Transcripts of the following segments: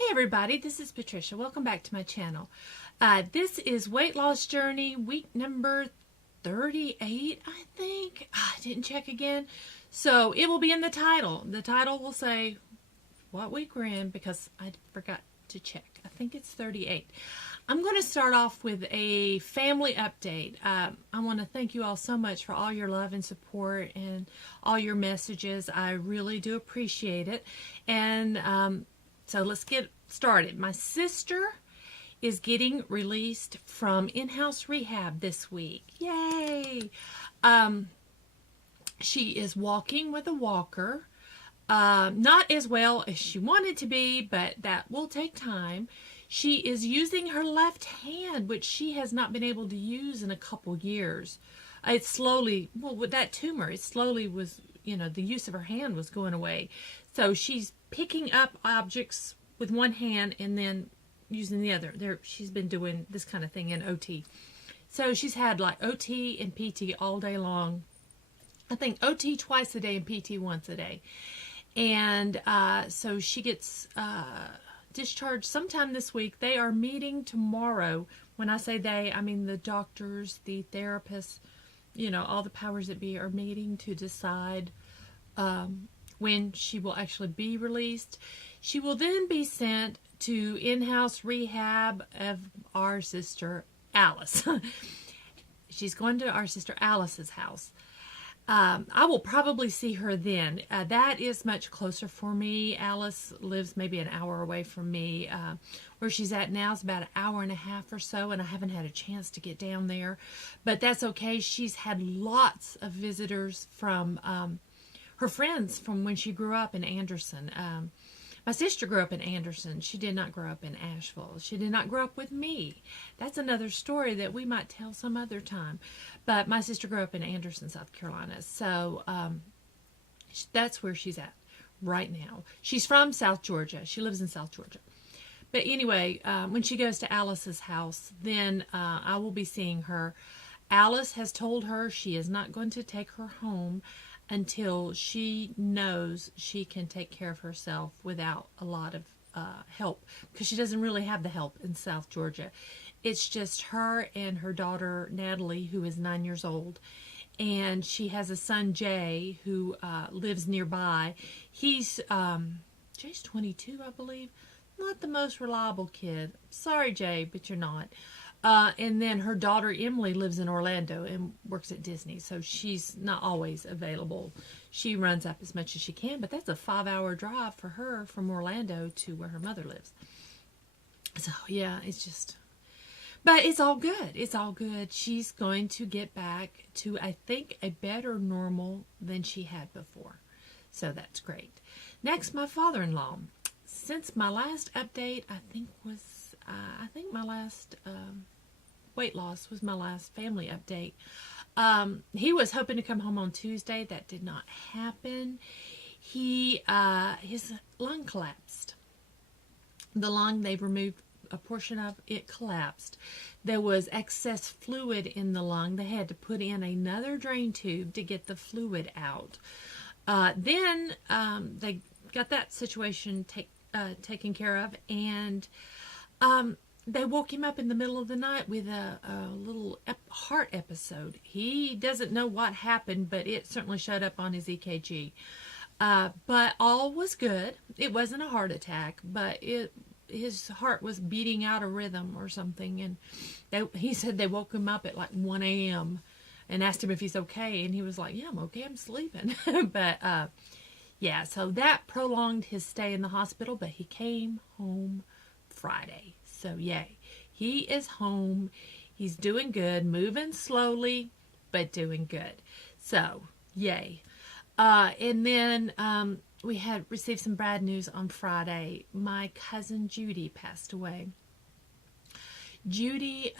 Hey everybody, this is Patricia. Welcome back to my channel. This is Weight Loss Journey week number 38, I think. I didn't check again. So it will be in the title. The title will say what week we're in because I forgot to check. I think it's 38. I'm going to start off with a family update. I want to thank you all so much for all your love and support and all your messages. I really do appreciate it. And so let's get started. My sister is getting released from in-house rehab this week. Yay! She is walking with a walker. Not as well as she wanted to be, but that will take time. She is using her left hand, which she has not been able to use in a couple years. It slowly, well, with that tumor, it slowly was, the use of her hand was going away. So she's picking up objects with one hand and then using the other. She's been doing this kind of thing in OT. So she's had like OT and PT all day long. I think OT twice a day and PT once a day. And so she gets discharged sometime this week. They are meeting tomorrow. When I say they, I mean the doctors, the therapists, all the powers that be are meeting to decide when she will actually be released. She will then be sent to in-house rehab of our sister Alice. She's going to our sister Alice's house. I will probably see her then. That is much closer for me. Alice lives maybe an hour away from me. Where she's at now is about an hour and a half or so, and I haven't had a chance to get down there. But that's okay. She's had lots of visitors from her friends from when she grew up in Anderson. My sister grew up in Anderson. She did not grow up in Asheville. She did not grow up with me. That's another story that we might tell some other time. But my sister grew up in Anderson, South Carolina. So that's where she's at right now. She's from South Georgia. She lives in South Georgia. But anyway, when she goes to Alice's house, then I will be seeing her. Alice has told her she is not going to take her home until she knows she can take care of herself without a lot of help, because she doesn't really have the help in South Georgia. It's just her and her daughter Natalie, who is 9 years old, and she has a son Jay who lives nearby. Jay's 22, I believe. Not the most reliable kid. Sorry, Jay, but you're not. And then her daughter Emily lives in Orlando and works at Disney, so she's not always available. She runs up as much as she can, but that's a 5-hour drive for her from Orlando to where her mother lives. So yeah, it's just, but it's all good. It's all good. She's going to get back to, I think, a better normal than she had before. So that's great. Next, my father-in-law. Since my last update, I think my last weight loss was my last family update. He was hoping to come home on Tuesday. That did not happen. His lung collapsed. The lung they removed a portion of it collapsed. There was excess fluid in the lung. They had to put in another drain tube to get the fluid out. Then they got that situation taken care of, and they woke him up in the middle of the night with a little heart episode. He doesn't know what happened, but it certainly showed up on his EKG. But all was good. It wasn't a heart attack, but his heart was beating out a rhythm or something. And he said they woke him up at like 1 a.m. and asked him if he's okay. And he was like, yeah, I'm okay. I'm sleeping. But yeah, so that prolonged his stay in the hospital, but he came home Friday. So yay, he is home. He's doing good, moving slowly, but doing good. So yay. And then we had received some bad news on Friday. My cousin Judy passed away. Judy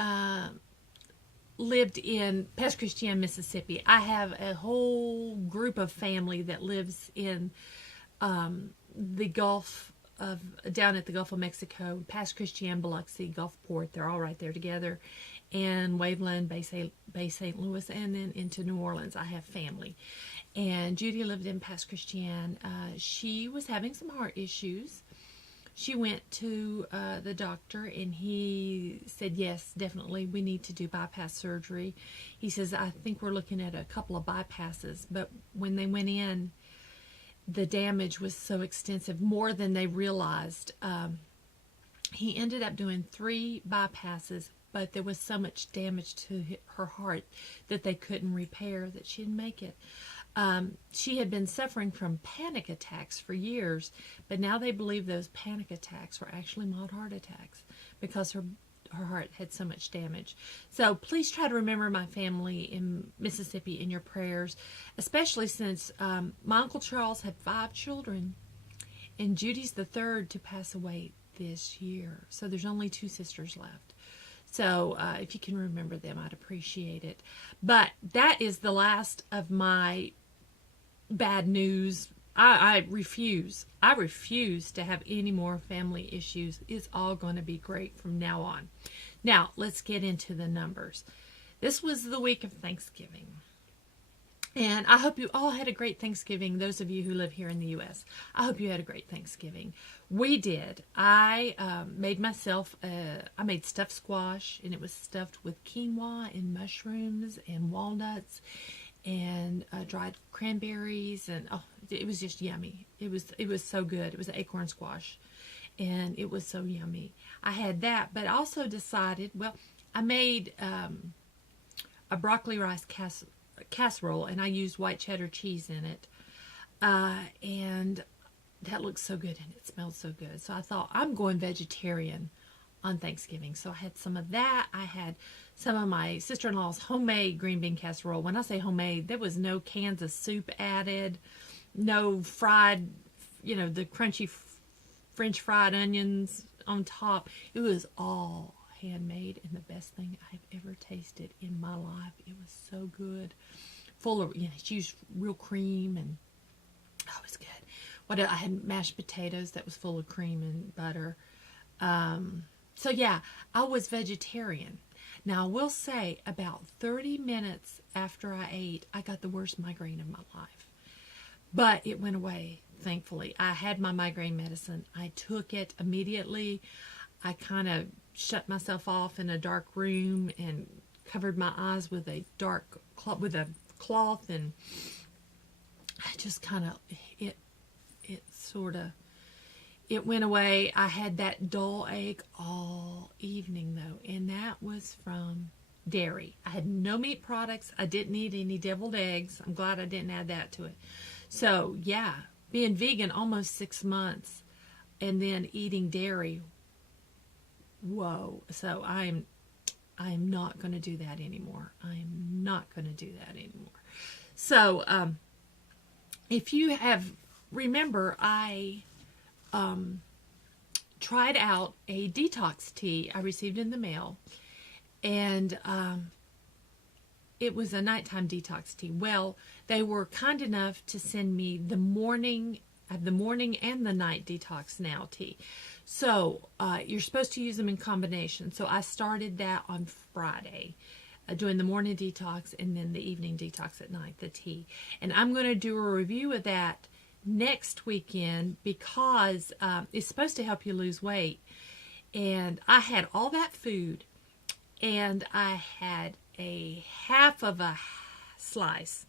lived in Pass Christian, Mississippi. I have a whole group of family that lives in the Gulf down at the Gulf of Mexico, Pass Christian, Biloxi, Gulfport. They're all right there together. And Waveland, Bay St. Louis, and then into New Orleans. I have family. And Judy lived in Pass Christian. She was having some heart issues. she went to the doctor, and he said, yes, definitely, we need to do bypass surgery. He says, I think we're looking at a couple of bypasses. But when they went in, the damage was so extensive, more than they realized. He ended up doing 3 bypasses, but there was so much damage to her heart that they couldn't repair, that she didn't make it. She had been suffering from panic attacks for years, but now they believe those panic attacks were actually mild heart attacks because her heart had so much damage. So please try to remember my family in Mississippi in your prayers, especially since my Uncle Charles had 5 children, and Judy's the 3rd to pass away this year. So there's only 2 sisters left. So if you can remember them, I'd appreciate it. But that is the last of my bad news. I refuse to have any more family issues. It's all going to be great from now on. Now, let's get into the numbers. This was the week of Thanksgiving. And I hope you all had a great Thanksgiving, those of you who live here in the U.S. I hope you had a great Thanksgiving. We did. I made myself, I made stuffed squash, and it was stuffed with quinoa and mushrooms and walnuts and dried cranberries, and oh, it was just yummy. It was so good. It was an acorn squash, and it was so yummy. I had that, but also decided, well, I made a broccoli rice casserole, and I used white cheddar cheese in it, and that looked so good, and it smelled so good. So I thought, I'm going vegetarian on Thanksgiving. So I had some of that. I had some of my sister-in-law's homemade green bean casserole. When I say homemade, there was no cans of soup added, no fried, the crunchy French fried onions on top. It was all handmade, and the best thing I've ever tasted in my life. It was so good. Full of, it's used real cream, and oh, it was good. I had mashed potatoes that was full of cream and butter. So yeah, I was vegetarian. Now I will say, about 30 minutes after I ate, I got the worst migraine of my life. But it went away, thankfully. I had my migraine medicine. I took it immediately. I kind of shut myself off in a dark room and covered my eyes with a cloth, and I just kind of, it went away. I had that dull ache all evening, though, and that was from dairy. I had no meat products. I didn't eat any deviled eggs. I'm glad I didn't add that to it. So, yeah, being vegan almost 6 months and then eating dairy, whoa. So I am not going to do that anymore. I am not going to do that anymore. So, if you remember, I tried out a detox tea I received in the mail, and it was a nighttime detox tea. Well, they were kind enough to send me the morning and the night detox now tea. So you're supposed to use them in combination. So I started that on Friday, doing the morning detox and then the evening detox at night, the tea. And I'm going to do a review of that next weekend because it's supposed to help you lose weight. And I had all that food, and I had a half of a slice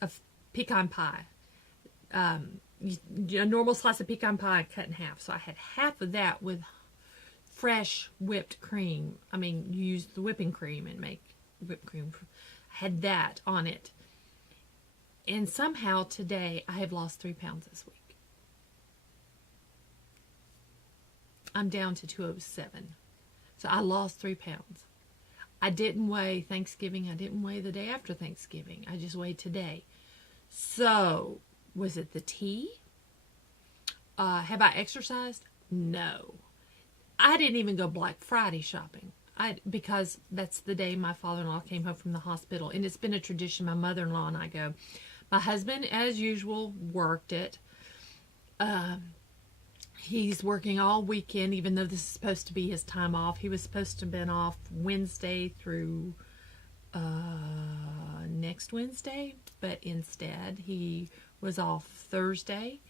of pecan pie. A normal slice of pecan pie cut in half. So I had half of that with fresh whipped cream. I mean, you use the whipping cream and make whipped cream. I had that on it. And somehow today I have lost 3 pounds this week. I'm down to 207. So I lost 3 pounds. I didn't weigh Thanksgiving. I didn't weigh the day after Thanksgiving. I just weighed today. So, was it the tea? Have I exercised? No. I didn't even go Black Friday shopping. Because that's the day my father-in-law came home from the hospital. And it's been a tradition. My mother-in-law and I go. My husband, as usual, worked it. He's working all weekend, even though this is supposed to be his time off. He was supposed to have been off Wednesday through next Wednesday, but instead he was off Thursday.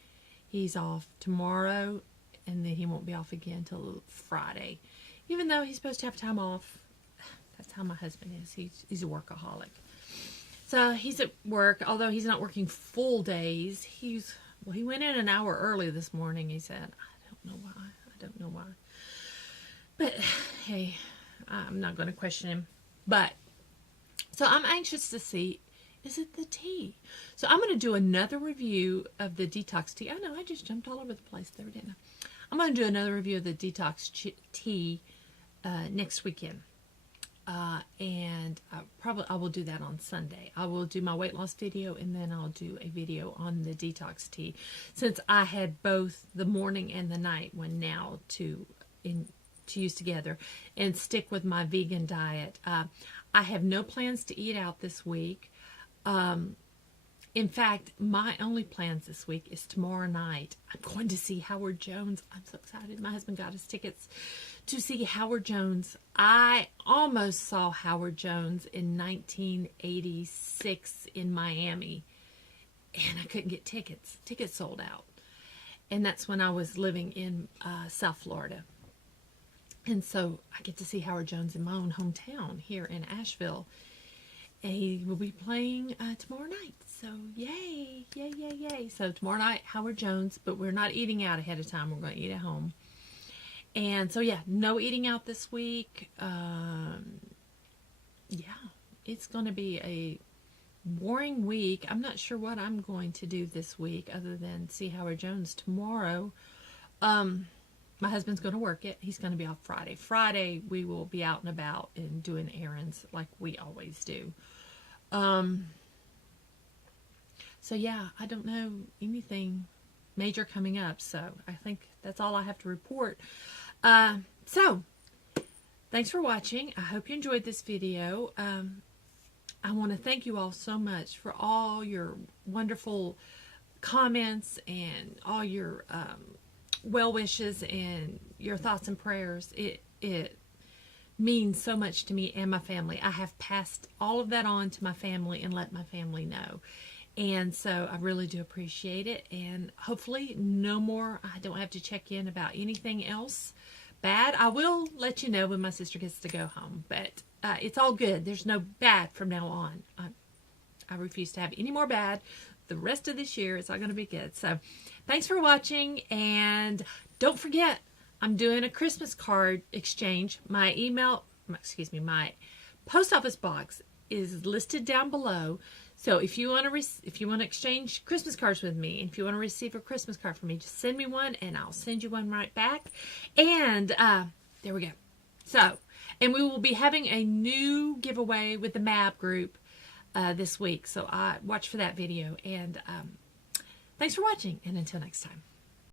He's off tomorrow and then he won't be off again until Friday. Even though he's supposed to have time off, that's how my husband is. He's a workaholic. So he's at work, although he's not working full days. He went in an hour early this morning. He said, I don't know why. But hey, I'm not going to question him. But so I'm anxious to see, is it the tea? So I'm going to do another review of the detox tea. I know I just jumped all over the place there, didn't I? I'm going to do another review of the detox tea next weekend. And I will do that on Sunday. I will do my weight loss video, and then I'll do a video on the detox tea, since I had both the morning and the night one now to use together, and stick with my vegan diet. I have no plans to eat out this week. In fact, my only plans this week is tomorrow night. I'm going to see Howard Jones. I'm so excited. My husband got us tickets to see Howard Jones. I almost saw Howard Jones in 1986 in Miami, and I couldn't get tickets. Tickets sold out. And that's when I was living in South Florida. And so I get to see Howard Jones in my own hometown here in Asheville. And he will be playing tomorrow night. So, yay, yay, yay, yay. So, tomorrow night, Howard Jones, but we're not eating out ahead of time. We're going to eat at home. And so, yeah, no eating out this week. Yeah, it's going to be a boring week. I'm not sure what I'm going to do this week other than see Howard Jones tomorrow. My husband's going to work it. He's going to be off Friday. Friday, we will be out and about and doing errands like we always do. So yeah, I don't know anything major coming up. So I think that's all I have to report. So thanks for watching. I hope you enjoyed this video. I want to thank you all so much for all your wonderful comments and all your well wishes and your thoughts and prayers. It means so much to me and my family. I have passed all of that on to my family and let my family know. And so I really do appreciate it. And hopefully no more, I don't have to check in about anything else bad. I will let you know when my sister gets to go home. But it's all good. There's no bad from now on. I refuse to have any more bad. The rest of this year, it's all going to be good. So thanks for watching. And don't forget, I'm doing a Christmas card exchange. My post office box is listed down below. So if you want to exchange Christmas cards with me, and if you want to receive a Christmas card from me, just send me one and I'll send you one right back. And there we go. So, and we will be having a new giveaway with the MAB group this week. So watch for that video. And thanks for watching, and until next time.